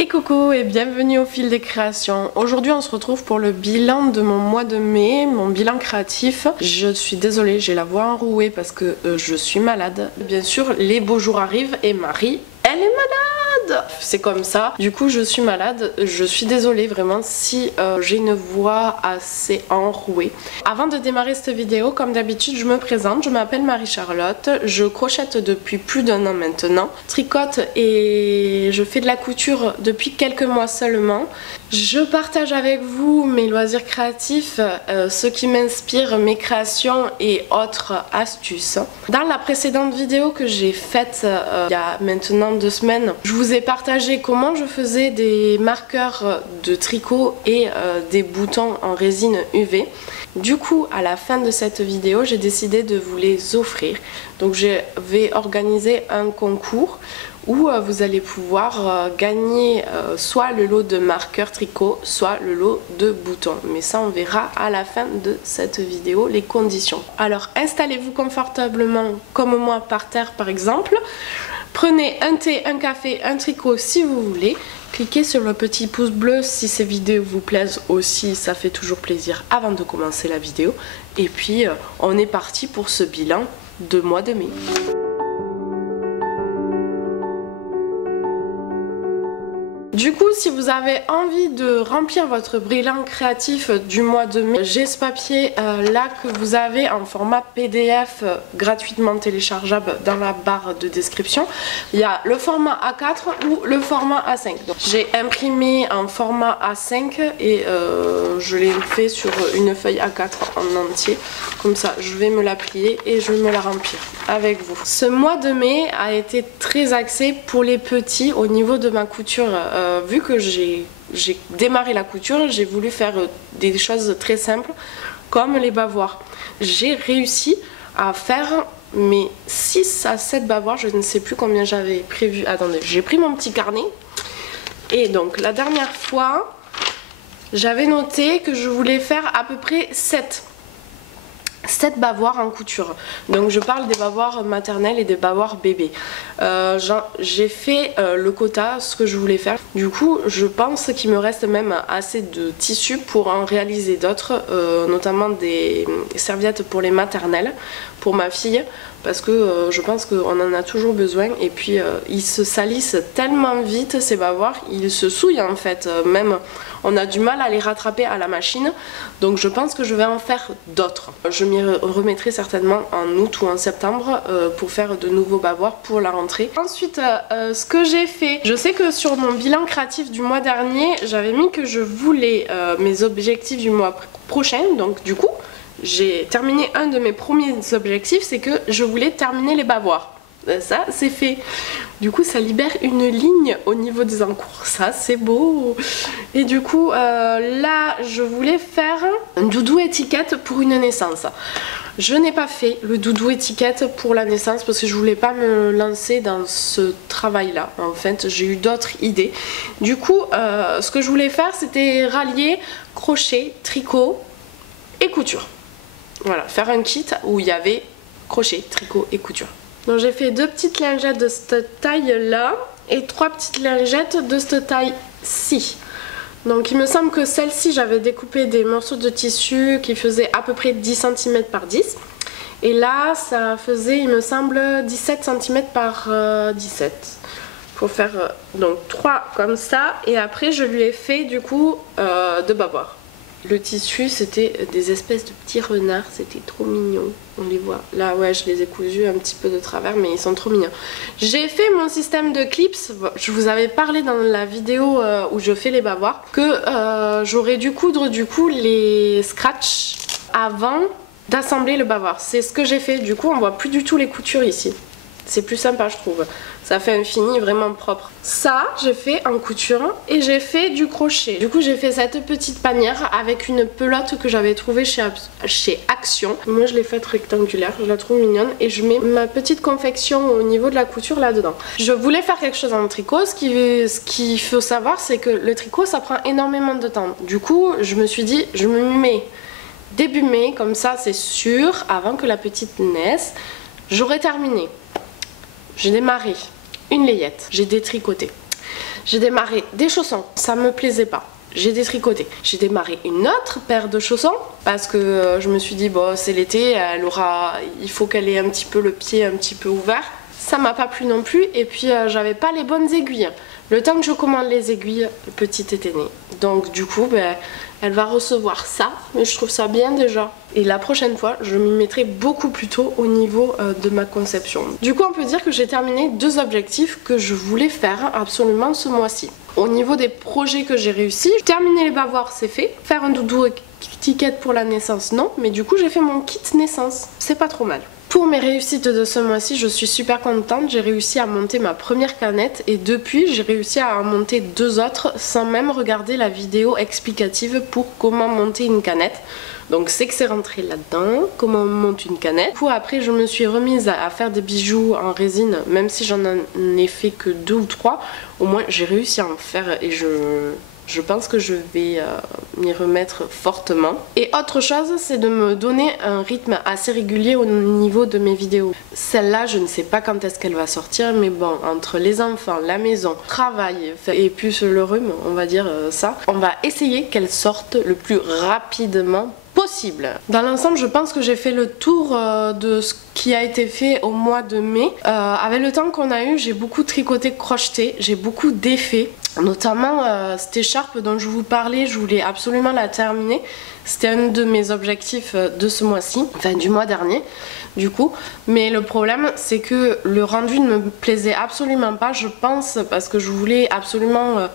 Et coucou et bienvenue au fil des créations. Aujourd'hui on se retrouve pour le bilan de mon mois de mai, mon bilan créatif. Je suis désolée, j'ai la voix enrouée parce que je suis malade. Bien sûr les beaux jours arrivent et Marie, elle est malade. C'est comme ça, du coup je suis malade, je suis désolée vraiment si j'ai une voix assez enrouée. Avant de démarrer cette vidéo, comme d'habitude je me présente, je m'appelle Marie-Charlotte, je crochète depuis plus d'1 an maintenant, tricote et je fais de la couture depuis quelques mois seulement. Je partage avec vous mes loisirs créatifs, ce qui m'inspire, mes créations et autres astuces. Dans la précédente vidéo que j'ai faite il y a maintenant 2 semaines, je vous ai partagé comment je faisais des marqueurs de tricot et des boutons en résine UV. Du coup, à la fin de cette vidéo, j'ai décidé de vous les offrir. Donc je vais organiser un concours où vous allez pouvoir gagner soit le lot de marqueurs tricot, soit le lot de boutons. Mais ça, on verra à la fin de cette vidéo les conditions. Alors, installez-vous confortablement comme moi par terre par exemple. Prenez un thé, un café, un tricot si vous voulez. Cliquez sur le petit pouce bleu si ces vidéos vous plaisent aussi, ça fait toujours plaisir avant de commencer la vidéo. Et puis, on est parti pour ce bilan de mois de mai. Du coup, si vous avez envie de remplir votre bilan créatif du mois de mai, j'ai ce papier là que vous avez en format PDF gratuitement téléchargeable dans la barre de description. Il y a le format A4 ou le format A5. J'ai imprimé en format A5 et je l'ai fait sur une feuille A4 en entier. Comme ça, je vais me la plier et je vais me la remplir avec vous. Ce mois de mai a été très axé pour les petits au niveau de ma couture. Vu que j'ai démarré la couture, j'ai voulu faire des choses très simples comme les bavoirs. J'ai réussi à faire mes 6 à 7 bavoirs, je ne sais plus combien j'avais prévu. Attendez, j'ai pris mon petit carnet et donc la dernière fois j'avais noté que je voulais faire à peu près 7 bavoirs en couture. Donc je parle des bavoirs maternels et des bavoirs bébés. J'ai fait le quota, ce que je voulais faire. Du coup je pense qu'il me reste même assez de tissu pour en réaliser d'autres, notamment des serviettes pour les maternelles, pour ma fille, parce que je pense qu'on en a toujours besoin. Et puis ils se salissent tellement vite ces bavoirs, ils se souillent en fait, même on a du mal à les rattraper à la machine. Donc je pense que je vais en faire d'autres. Je m'y remettrai certainement en août ou en septembre pour faire de nouveaux bavoirs pour la rentrée. Ensuite ce que j'ai fait, je sais que sur mon bilan créatif du mois dernier j'avais mis que je voulais mes objectifs du mois prochain. Donc du coup j'ai terminé un de mes premiers objectifs, c'est que je voulais terminer les bavoirs. Ça c'est fait. Du coup ça libère une ligne au niveau des encours, ça c'est beau. Et du coup là je voulais faire un doudou étiquette pour une naissance. Je n'ai pas fait le doudou étiquette pour la naissance parce que je voulais pas me lancer dans ce travail là. En fait j'ai eu d'autres idées. Du coup ce que je voulais faire c'était rallier crochet, tricot et couture. Voilà, faire un kit où il y avait crochet, tricot et couture. Donc j'ai fait 2 petites lingettes de cette taille là et 3 petites lingettes de cette taille-ci. Donc il me semble que celle-ci j'avais découpé des morceaux de tissu qui faisaient à peu près 10 cm par 10. Et là ça faisait il me semble 17 cm par 17. Pour faire donc 3 comme ça et après je lui ai fait du coup 2 bavoirs. Le tissu c'était des espèces de petits renards, c'était trop mignon, on les voit. Là ouais je les ai cousus un petit peu de travers mais ils sont trop mignons. J'ai fait mon système de clips, je vous avais parlé dans la vidéo où je fais les bavoirs que j'aurais dû coudre du coup les scratchs avant d'assembler le bavoir. C'est ce que j'ai fait, du coup on voit plus du tout les coutures ici. C'est plus sympa je trouve, ça fait un fini vraiment propre. Ça j'ai fait en couture et j'ai fait du crochet. Du coup j'ai fait cette petite panière avec une pelote que j'avais trouvée chez Action. Moi je l'ai faite rectangulaire, je la trouve mignonne et je mets ma petite confection au niveau de la couture là dedans. Je voulais faire quelque chose en tricot, ce qu'il faut savoir c'est que le tricot ça prend énormément de temps. Du coup je me suis dit je me mets début mai comme ça c'est sûr, avant que la petite naisse, j'aurai terminé. J'ai démarré une layette, j'ai détricoté. J'ai démarré des chaussons, ça me plaisait pas. J'ai détricoté. J'ai démarré une autre paire de chaussons parce que je me suis dit bon c'est l'été, il faut qu'elle ait un petit peu le pied un petit peu ouvert. Ça m'a pas plu non plus et puis j'avais pas les bonnes aiguilles. Le temps que je commande les aiguilles, le petit était né. Donc du coup elle va recevoir ça, mais je trouve ça bien déjà. Et la prochaine fois, je m'y mettrai beaucoup plus tôt au niveau de ma conception. Du coup, on peut dire que j'ai terminé 2 objectifs que je voulais faire absolument ce mois-ci. Au niveau des projets que j'ai réussi, terminer les bavoirs, c'est fait. Faire un doudou étiquette pour la naissance, non. Mais du coup, j'ai fait mon kit naissance. C'est pas trop mal. Pour mes réussites de ce mois-ci, je suis super contente. J'ai réussi à monter ma première canette et depuis, j'ai réussi à en monter 2 autres sans même regarder la vidéo explicative pour comment monter une canette. Donc c'est que c'est rentré là-dedans, comment on monte une canette. Du coup après je me suis remise à faire des bijoux en résine, même si j'en ai fait que 2 ou 3, au moins j'ai réussi à en faire et je pense que je vais m'y remettre fortement. Et autre chose, c'est de me donner un rythme assez régulier au niveau de mes vidéos. Celle-là, je ne sais pas quand est-ce qu'elle va sortir, mais bon, entre les enfants, la maison, travail et plus le rhume, on va dire ça, on va essayer qu'elle sorte le plus rapidement possible. Dans l'ensemble, je pense que j'ai fait le tour de ce qui a été fait au mois de mai. Avec le temps qu'on a eu, j'ai beaucoup tricoté, crocheté, j'ai beaucoup défait. Notamment cette écharpe dont je vous parlais, je voulais absolument la terminer. C'était un de mes objectifs de ce mois-ci, enfin du mois dernier du coup. Mais le problème c'est que le rendu ne me plaisait absolument pas, je pense, parce que je voulais absolument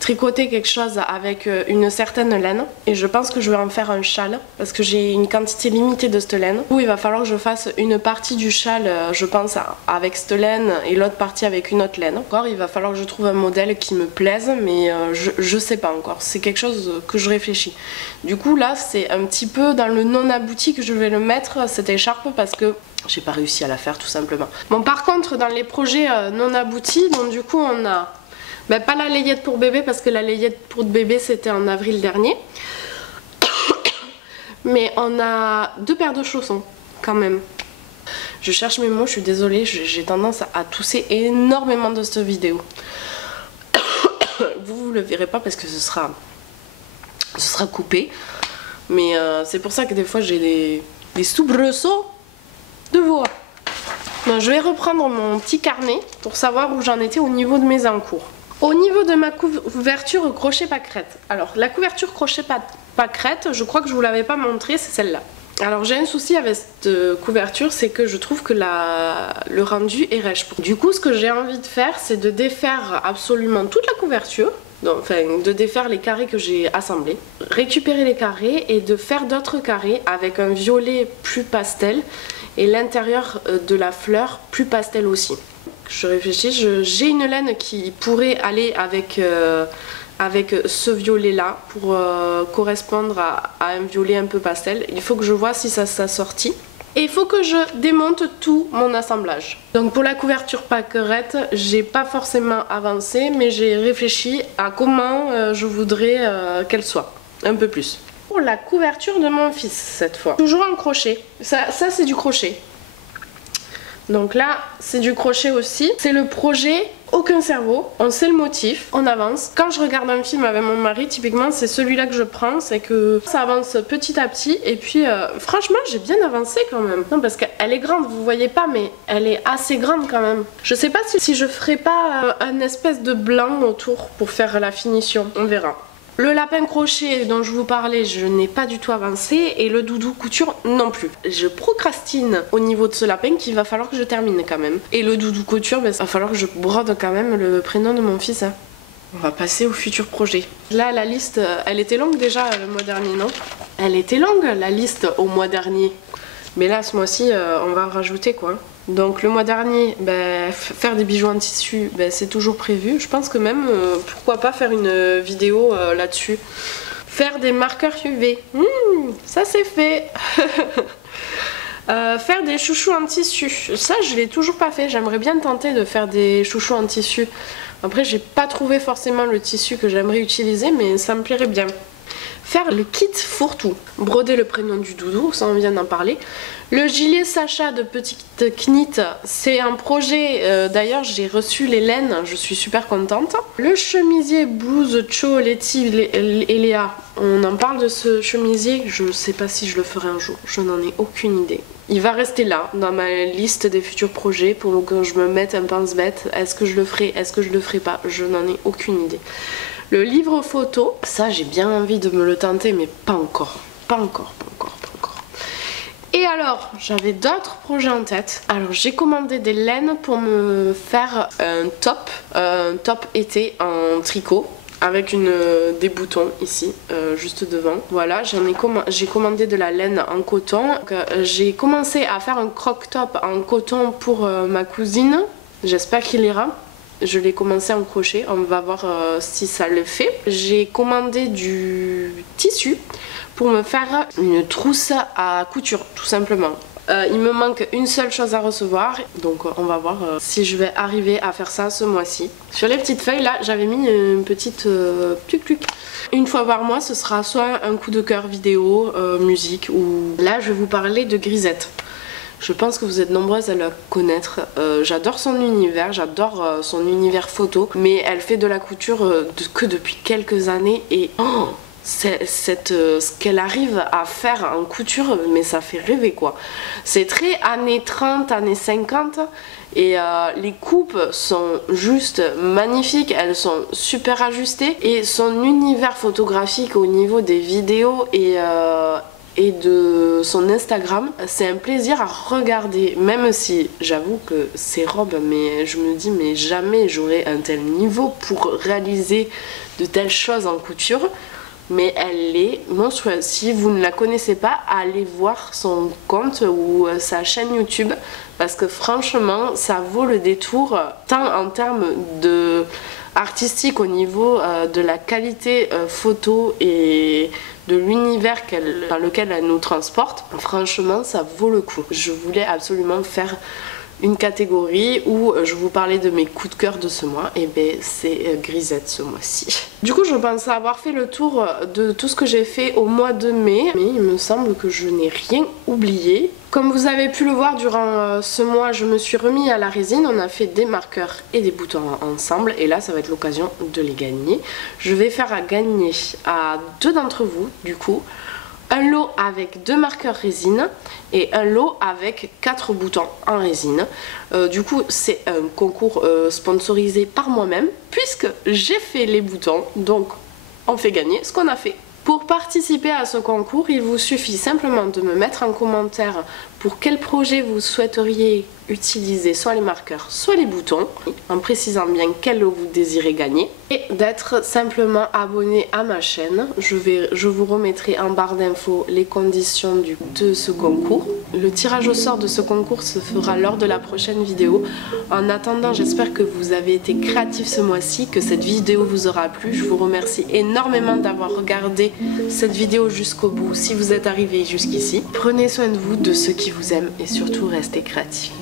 tricoter quelque chose avec une certaine laine et je pense que je vais en faire un châle parce que j'ai une quantité limitée de cette laine. Du coup, il va falloir que je fasse une partie du châle je pense avec cette laine et l'autre partie avec une autre laine. Encore, il va falloir que je trouve un modèle qui me plaise mais je sais pas encore, c'est quelque chose que je réfléchis. Du coup là c'est un petit peu dans le non abouti que je vais le mettre cette écharpe parce que j'ai pas réussi à la faire tout simplement. Bon par contre dans les projets non aboutis, donc du coup on a pas la layette pour bébé parce que la layette pour bébé c'était en avril dernier. Mais on a 2 paires de chaussons quand même. Je cherche mes mots, je suis désolée, j'ai tendance à tousser énormément de cette vidéo. Vous le verrez pas parce que ce sera coupé. Mais c'est pour ça que des fois j'ai des soubresauts de voix. Donc, je vais reprendre mon petit carnet pour savoir où j'en étais au niveau de mes encours. Au niveau de ma couverture crochet pâquerette. Alors la couverture crochet pâquerette, je crois que je vous l'avais pas montré, c'est celle-là. Alors j'ai un souci avec cette couverture, c'est que je trouve que le rendu est rêche. Du coup ce que j'ai envie de faire, c'est de défaire absolument toute la couverture. Donc, enfin, de défaire les carrés que j'ai assemblés, récupérer les carrés et de faire d'autres carrés avec un violet plus pastel et l'intérieur de la fleur plus pastel aussi. Je réfléchis, j'ai une laine qui pourrait aller avec ce violet là pour correspondre à un violet un peu pastel. Il faut que je vois si ça s'assortit. Et il faut que je démonte tout mon assemblage. Donc pour la couverture pâquerette, j'ai pas forcément avancé, mais j'ai réfléchi à comment je voudrais qu'elle soit. Un peu plus. Pour la couverture de mon fils cette fois. Toujours en crochet. Ça c'est du crochet. Donc là, c'est du crochet aussi. C'est le projet Aucun cerveau. On sait le motif, on avance. Quand je regarde un film avec mon mari, typiquement, c'est celui-là que je prends. C'est que ça avance petit à petit. Et puis, franchement, j'ai bien avancé quand même. Non, parce qu'elle est grande, vous voyez pas, mais elle est assez grande quand même. Je sais pas si je ferai pas un espèce de blanc autour pour faire la finition. On verra. Le lapin crochet dont je vous parlais, je n'ai pas du tout avancé et le doudou couture non plus. Je procrastine au niveau de ce lapin qu'il va falloir que je termine quand même. Et le doudou couture, il va falloir que je brode quand même le prénom de mon fils. Hein. On va passer au futur projet. Là, la liste, elle était longue déjà le mois dernier, non? Elle était longue la liste au mois dernier. Mais là, ce mois-ci, on va en rajouter quoi. Donc le mois dernier, faire des bijoux en tissu, c'est toujours prévu. Je pense que même, pourquoi pas faire une vidéo là-dessus. Faire des marqueurs UV, ça c'est fait. Faire des chouchous en tissu, ça je l'ai toujours pas fait. J'aimerais bien tenter de faire des chouchous en tissu. Après j'ai pas trouvé forcément le tissu que j'aimerais utiliser, mais ça me plairait bien. Faire le kit fourre-tout, broder le prénom du doudou, ça on vient d'en parler. Le gilet Sacha de Petite Knit, c'est un projet, d'ailleurs j'ai reçu les laines, je suis super contente. Le chemisier blouse Cho, Letty et Léa, on en parle de ce chemisier, je ne sais pas si je le ferai un jour, je n'en ai aucune idée. Il va rester là, dans ma liste des futurs projets, pour que je me mette un pense-bête. Est-ce que je le ferai, est-ce que je le ferai pas, je n'en ai aucune idée. Le livre photo, ça j'ai bien envie de me le tenter, mais pas encore. Pas encore. Et alors, j'avais d'autres projets en tête. Alors j'ai commandé des laines pour me faire un top été en tricot. Avec des boutons ici, juste devant. Voilà, j'ai commandé de la laine en coton. J'ai commencé à faire un croc-top en coton pour ma cousine. J'espère qu'il ira. Je l'ai commencé en crochet, on va voir si ça le fait. J'ai commandé du tissu pour me faire une trousse à couture, tout simplement. Il me manque une seule chose à recevoir, donc on va voir si je vais arriver à faire ça ce mois-ci. Sur les petites feuilles là, j'avais mis une petite tuc-tuc. Une fois par mois, ce sera soit un coup de cœur vidéo, musique, ou là je vais vous parler de Grisette. Je pense que vous êtes nombreuses à la connaître. J'adore son univers, j'adore son univers photo, mais elle fait de la couture que depuis quelques années et ce qu'elle arrive à faire en couture, mais ça fait rêver quoi. C'est très années 30, années 50 et les coupes sont juste magnifiques, elles sont super ajustées et son univers photographique au niveau des vidéos et de son Instagram, c'est un plaisir à regarder, même si j'avoue que ses robes, mais je me dis mais jamais j'aurai un tel niveau pour réaliser de telles choses en couture, mais elle est monstrueuse. Si vous ne la connaissez pas, allez voir son compte ou sa chaîne YouTube, parce que franchement ça vaut le détour, tant en termes de artistique au niveau de la qualité photo et de l'univers dans lequel elle nous transporte. Franchement ça vaut le coup. Je voulais absolument faire une catégorie où je vous parlais de mes coups de cœur de ce mois, et ben c'est Grisette ce mois-ci. Du coup je pense avoir fait le tour de tout ce que j'ai fait au mois de mai, mais il me semble que je n'ai rien oublié. Comme vous avez pu le voir durant ce mois, je me suis remis à la résine, on a fait des marqueurs et des boutons ensemble et là ça va être l'occasion de les gagner. Je vais faire à gagner à 2 d'entre vous du coup. Un lot avec 2 marqueurs résine et un lot avec 4 boutons en résine. Du coup c'est un concours sponsorisé par moi-même puisque j'ai fait les boutons, donc on fait gagner ce qu'on a fait. Pour participer à ce concours, il vous suffit simplement de me mettre en commentaire pour quel projet vous souhaiteriez utiliser soit les marqueurs, soit les boutons, en précisant bien quel lot vous désirez gagner, et d'être simplement abonné à ma chaîne. Je vous remettrai en barre d'infos les conditions de ce concours. Le tirage au sort de ce concours se fera lors de la prochaine vidéo. En attendant, j'espère que vous avez été créatifs ce mois-ci, que cette vidéo vous aura plu. Je vous remercie énormément d'avoir regardé cette vidéo jusqu'au bout. Si vous êtes arrivé jusqu'ici, prenez soin de vous, de ceux qui vous aiment et surtout restez créatifs.